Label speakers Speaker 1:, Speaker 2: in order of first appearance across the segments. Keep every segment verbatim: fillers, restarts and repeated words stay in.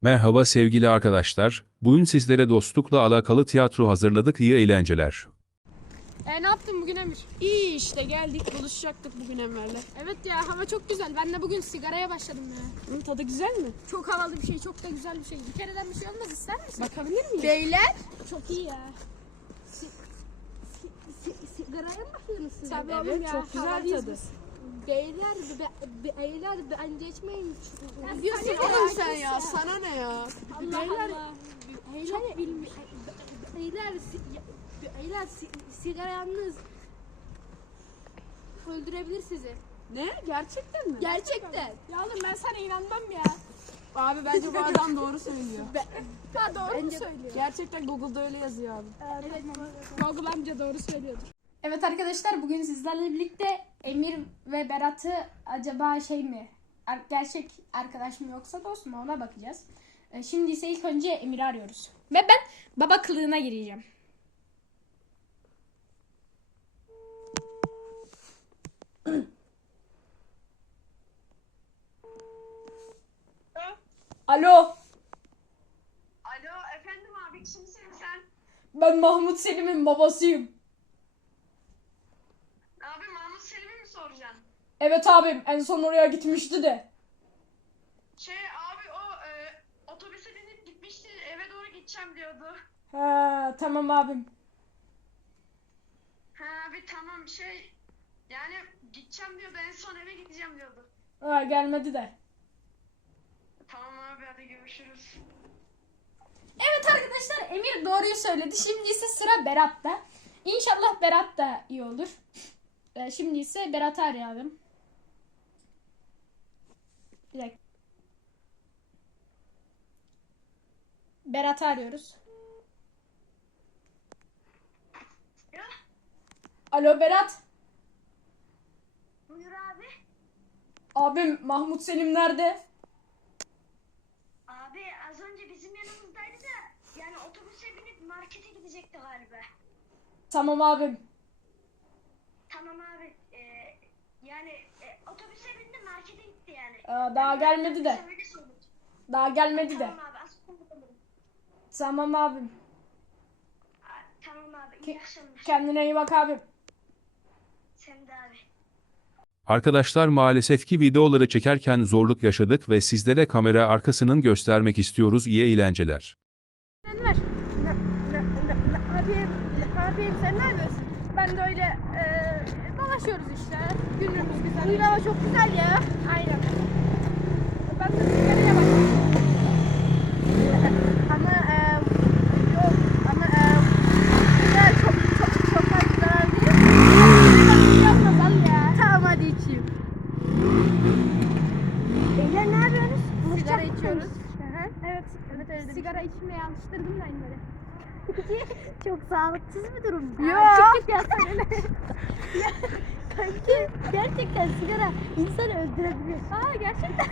Speaker 1: Merhaba sevgili arkadaşlar, bugün sizlere dostlukla alakalı tiyatro hazırladık, iyi eğlenceler.
Speaker 2: E ne yaptın bugün Emir?
Speaker 3: İyi işte geldik buluşacaktık bugün Enver'le.
Speaker 2: Evet ya, hava çok güzel. Ben de bugün sigaraya başladım ya.
Speaker 3: Hı, tadı güzel mi?
Speaker 2: Çok havalı bir şey, çok da güzel bir şey. Bir kereden bir şey olmaz, ister misin?
Speaker 3: Bakabilir miyim?
Speaker 2: Beyler. Çok iyi ya. Si, si, si, sigaraya mı bakıyorsunuz? Tabii
Speaker 3: Evet,
Speaker 2: oğlum ya.
Speaker 3: çok güzel
Speaker 2: havalıyız
Speaker 3: tadı.
Speaker 2: biz. Beyler, be, be, beyler bence içmeyin.
Speaker 3: Diyorsun oğlum sen ya, sana ne ya?
Speaker 2: Allah
Speaker 3: Beyler,
Speaker 2: Allah. Çok bilmiş. Beyler, si- beyler si, sigara yalnız öldürebilir sizi.
Speaker 3: ne? Gerçekten mi?
Speaker 2: Gerçekten. Ya oğlum ben sana inanmam ya.
Speaker 3: Abi bence bu adam doğru söylüyor.
Speaker 2: Ha doğru mu söylüyor?
Speaker 3: Gerçekten Google'da öyle yazıyor abi.
Speaker 2: Evet, Google amca doğru söylüyordur. Evet arkadaşlar, bugün sizlerle birlikte Emir ve Berat'ı acaba şey mi, er- gerçek arkadaş mı yoksa dost mu, ona bakacağız. E, Şimdi ise ilk önce Emir'i arıyoruz. Ve ben baba kılığına gireceğim. Alo,
Speaker 4: Alo efendim abi kimsin sen?
Speaker 2: ben Mahmut Selim'in babasıyım.
Speaker 4: Abi Mahmut Selim'i mi soracaksın?
Speaker 2: Evet abim, en son oraya gitmişti de.
Speaker 4: Şey abi o e, otobüse binip gitmişti eve doğru gideceğim diyordu.
Speaker 2: Ha tamam abim.
Speaker 4: Ha abi tamam şey yani gideceğim diyordu en son eve gideceğim diyordu.
Speaker 2: Ha gelmedi de.
Speaker 4: Tamam abi hadi görüşürüz.
Speaker 2: Evet arkadaşlar, Emir doğruyu söyledi. Şimdi ise sıra Berat'ta. İnşallah Berat da iyi olur. Ee, şimdi ise Berat'ı arayalım. Bir dakika. Berat'ı arıyoruz.
Speaker 4: Ya
Speaker 2: Alo Berat.
Speaker 4: buyur abi.
Speaker 2: Abim Mahmut Selim nerede?
Speaker 4: Abi az önce bizim yanımızdaydı da yani otobüse binip markete gidecekti galiba.
Speaker 2: Tamam abim.
Speaker 4: Tamam abi e, yani e, otobüse bindi markete gitti yani.
Speaker 2: Aa, daha gelmedi de.
Speaker 4: Sen öyle söyle.
Speaker 2: Daha gelmedi de.
Speaker 4: Tamam abi az sonra bakalım.
Speaker 2: Tamam abim.
Speaker 4: Aa, Tamam abi iyi
Speaker 2: Ke-
Speaker 4: akşamlar.
Speaker 2: Kendine iyi bak abim.
Speaker 4: Sen de abi.
Speaker 1: Arkadaşlar maalesef ki videoları çekerken zorluk yaşadık ve sizlere kamera arkasının göstermek istiyoruz, iyi eğlenceler.
Speaker 2: Ver. Abim, abim sen ne yapıyorsun? Ben de öyle eee dolaşıyoruz işte. Günümüz güzel. Bugün hava çok güzel ya. Aynen. Ben de sigaraya bakıyorum. Ama eee yok ama eee güzel çok çok çok fazla zarar değil. Yapmaz al ya. Tamam hadi içeyim.
Speaker 5: Beyler ne yapıyorsunuz?
Speaker 2: Sigara
Speaker 5: Buluşacak
Speaker 2: içiyoruz.
Speaker 5: mısınız?
Speaker 2: Evet, evet, evet. Sigara içmeye alıştırdım da onları.
Speaker 5: Çok sağlıksız bir durum.
Speaker 2: Yo.
Speaker 5: Aa, çık git ya sen öyle. Ya, kanki gerçekten sigara insanı öldürebiliyor.
Speaker 2: Aa gerçekten.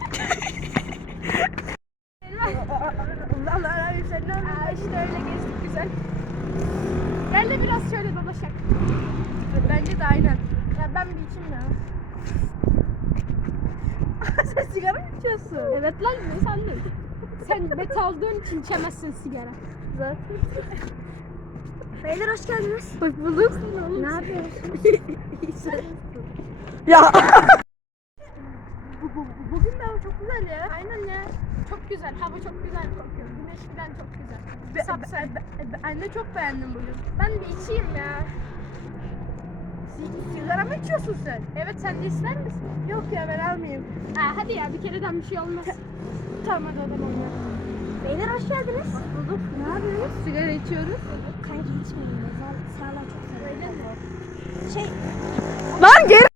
Speaker 2: Allah Allah sen ne yapıyorsun? Aa işte öyle geçtik güzel. Gel de biraz şöyle dolaşak. Bence de aynen. Ya ben bir içeyim ya. Sen sigara mı içiyorsun? Evet lan ne sandın? Sen bet aldığın için içemezsin sigara.
Speaker 5: Zaten. Beyler hoş geldiniz.
Speaker 2: Hoş bulduk.
Speaker 5: Ne yapıyorsunuz?
Speaker 2: Ya. Bugün de hava çok güzel ya. Aynen ya. Çok güzel. Hava çok güzel kokuyor. Güneş falan çok güzel. Be, Sapsarı. Ben, ben de çok beğendim bugün. Ben bir içeyim ya. Si- sigara mı içiyorsun sen? Evet, sen de ister misin? Yok ya, ben almayayım. Ha, hadi ya, bir kereden bir şey olmaz. Tamam hadi o zaman ya.
Speaker 5: Beyler hoş geldiniz. Hoş bulduk.
Speaker 2: Ne yapıyoruz? Sigara içiyoruz.
Speaker 5: Kanki içmeyin. ya. Sağ- Sağlığa çok zararlı.
Speaker 2: Öyle mi?
Speaker 5: Şey
Speaker 2: Lan geri.